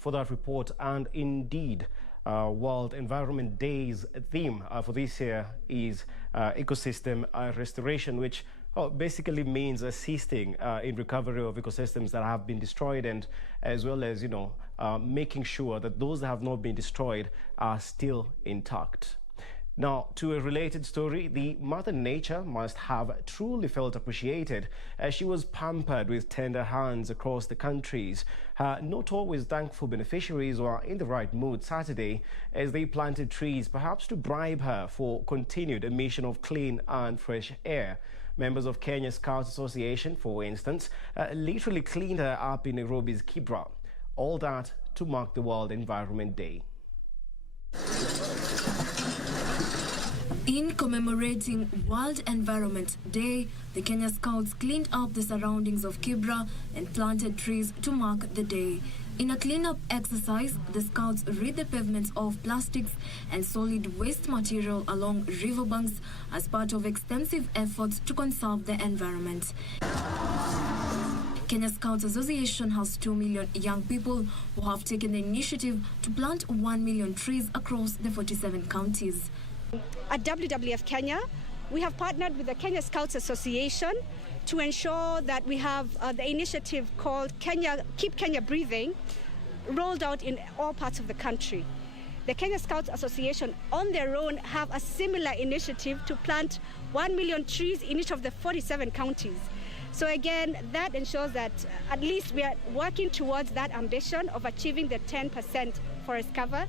For that report. And indeed, World Environment Day's theme for this year is ecosystem restoration, which basically means assisting in recovery of ecosystems that have been destroyed, and as well as, making sure that those that have not been destroyed are still intact. Now, to a related story, the Mother Nature must have truly felt appreciated as she was pampered with tender hands across the countries. Her not always thankful beneficiaries were in the right mood Saturday as they planted trees, perhaps to bribe her for continued emission of clean and fresh air. Members of Kenya Scouts Association, for instance, literally cleaned her up in Nairobi's Kibra. All that to mark the World Environment Day. In commemorating World Environment Day, the Kenya Scouts cleaned up the surroundings of Kibra and planted trees to mark the day. In a cleanup exercise, the Scouts rid the pavements of plastics and solid waste material along riverbanks as part of extensive efforts to conserve the environment. Kenya Scouts Association has 2 million young people who have taken the initiative to plant 1 million trees across the 47 counties. At WWF Kenya, we have partnered with the Kenya Scouts Association to ensure that we have the initiative called Keep Kenya Breathing rolled out in all parts of the country. The Kenya Scouts Association on their own have a similar initiative to plant 1 million trees in each of the 47 counties. So again, that ensures that at least we are working towards that ambition of achieving the 10% forest cover.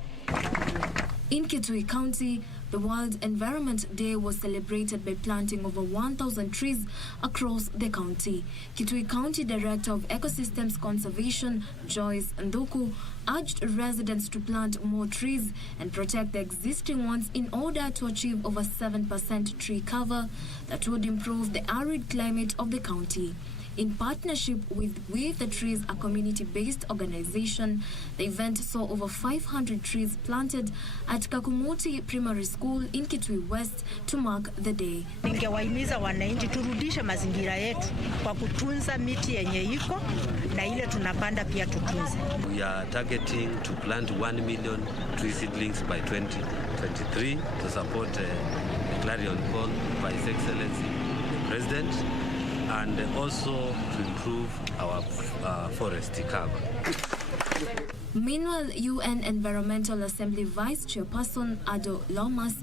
In Kitui County, the World Environment Day was celebrated by planting over 1,000 trees across the county. Kitui County Director of Ecosystems Conservation, Joyce Nduku, urged residents to plant more trees and protect the existing ones in order to achieve over 7% tree cover that would improve the arid climate of the county. In partnership with the Trees, a community-based organization, the event saw over 500 trees planted at Kakumuti Primary School in Kitui West to mark the day. Ningewahimiza wananchi turudishe mazingira yetu kwa kutunza miti yenye iko na ile tunapanda pia tutunze. We are targeting to plant 1 million tree seedlings by 2023 to support the clarion call by His Excellency the President, and also to improve our forest cover. Meanwhile, UN Environmental Assembly Vice Chairperson Ado Lomas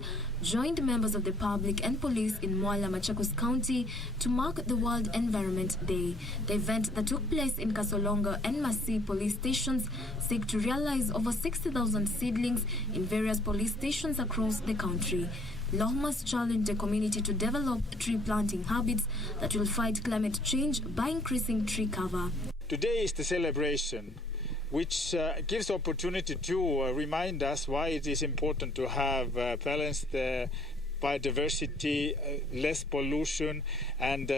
joined members of the public and police in Mwala, Machakos County to mark the World Environment Day. The event that took place in Kasolongo and Masi police stations seek to realize over 60,000 seedlings in various police stations across the country. Lomas challenged the community to develop tree planting habits that will fight climate change by increasing tree cover. Today is the celebration, which gives opportunity to remind us why it is important to have balanced biodiversity, less pollution, and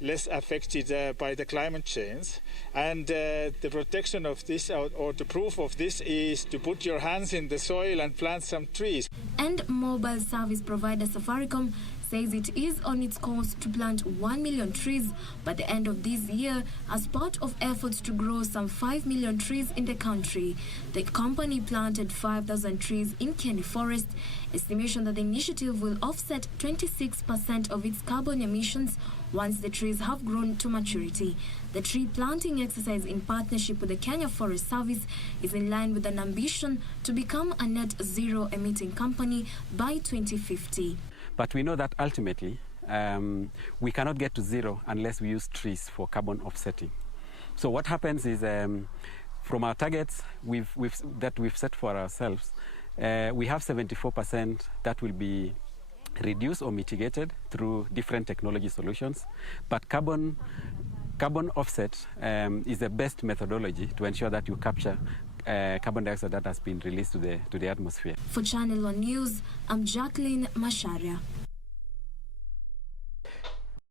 less affected by the climate change. And the protection of this, or the proof of this, is to put your hands in the soil and plant some trees. And mobile service provider Safaricom says it is on its course to plant 1 million trees by the end of this year as part of efforts to grow some 5 million trees in the country. The company planted 5,000 trees in Kenya Forest. Estimation that the initiative will offset 26% of its carbon emissions once the trees have grown to maturity. The tree planting exercise in partnership with the Kenya Forest Service is in line with an ambition to become a net zero emitting company by 2050. But we know that ultimately we cannot get to zero unless we use trees for carbon offsetting. So what happens is from our targets that we've set for ourselves, we have 74% that will be reduced or mitigated through different technology solutions. But carbon offset is the best methodology to ensure that you capture carbon dioxide that has been released to the atmosphere. For Channel One News, I'm Jacqueline Masharia.